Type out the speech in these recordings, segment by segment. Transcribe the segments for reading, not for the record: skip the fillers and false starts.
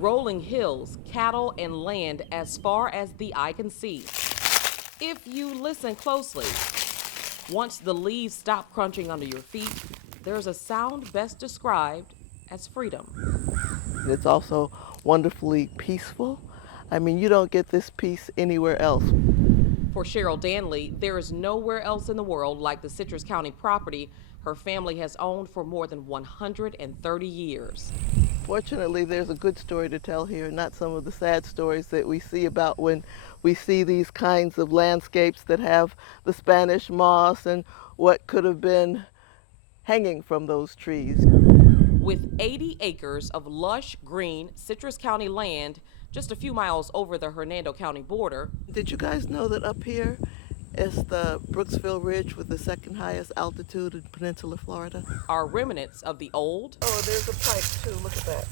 rolling hills, cattle, and land as far as the eye can see. If you listen closely, once the leaves stop crunching under your feet, there's a sound best described as freedom. It's also wonderfully peaceful. I mean, you don't get this peace anywhere else. For Cheryl Danley, there is nowhere else in the world like the Citrus County property her family has owned for more than 130 years. Fortunately, there's a good story to tell here, not some of the sad stories that we see about when we see these kinds of landscapes that have the Spanish moss and what could have been hanging from those trees. With 80 acres of lush, green Citrus County land just a few miles over the Hernando County border. Did you guys know that up here is the Brooksville Ridge with the second highest altitude in Peninsula Florida? Are remnants of the old. Oh, there's a pipe too, look at that.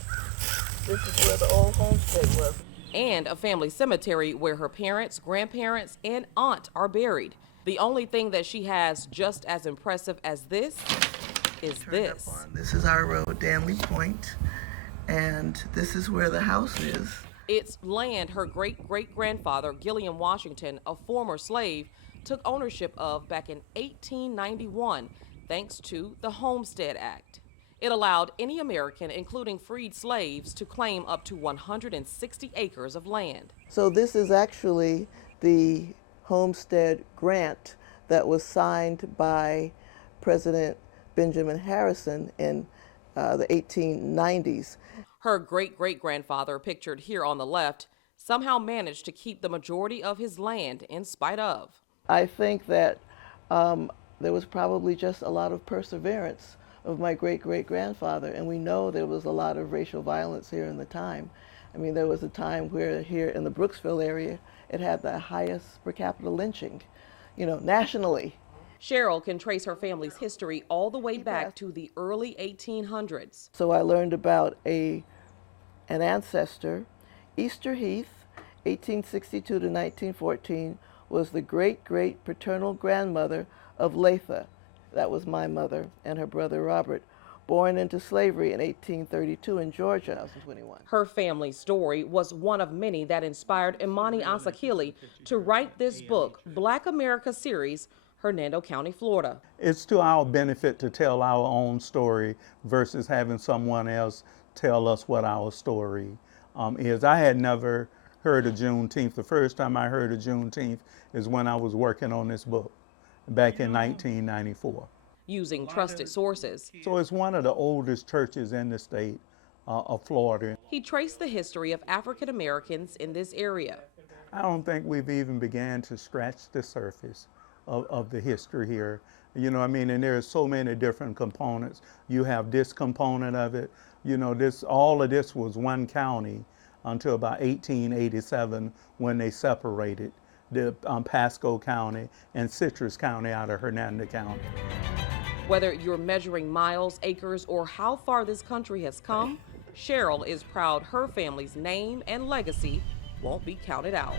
This is where the old homestead was. And a family cemetery where her parents, grandparents, and aunt are buried. The only thing that she has just as impressive as this is this. This is our road, Danley Point, and this is where the house is. It's land her great-great-grandfather, Gilliam Washington, a former slave, took ownership of back in 1891, thanks to the Homestead Act. It allowed any American, including freed slaves, to claim up to 160 acres of land. So this is actually the homestead grant that was signed by President Benjamin Harrison in the 1890s. Her great-great-grandfather, pictured here on the left, somehow managed to keep the majority of his land in spite of. I think that there was probably just a lot of perseverance of my great-great-grandfather, and we know there was a lot of racial violence here in the time. I mean, there was a time where here in the Brooksville area, it had the highest per capita lynching, nationally. Cheryl can trace her family's history all the way back to the early 1800s. So I learned about an ancestor, Easter Heath, 1862 to 1914, was the great-great paternal grandmother of Latha. That was my mother and her brother Robert, born into slavery in 1832 in Georgia, 2021. Her family's story was one of many that inspired Imani Asakili to write this book, Black America Series, Hernando County, Florida. It's to our benefit to tell our own story versus having someone else tell us what our story is. I had never heard of Juneteenth. The first time I heard of Juneteenth is when I was working on this book back in 1994. Using trusted sources. So it's one of the oldest churches in the state of Florida. He traced the history of African Americans in this area. I don't think we've even began to scratch the surface of the history here. And there are so many different components. You have this component of it. All of this was one county until about 1887 when they separated the Pasco County and Citrus County out of Hernando County. Whether you're measuring miles, acres, or how far this country has come, Cheryl is proud her family's name and legacy won't be counted out.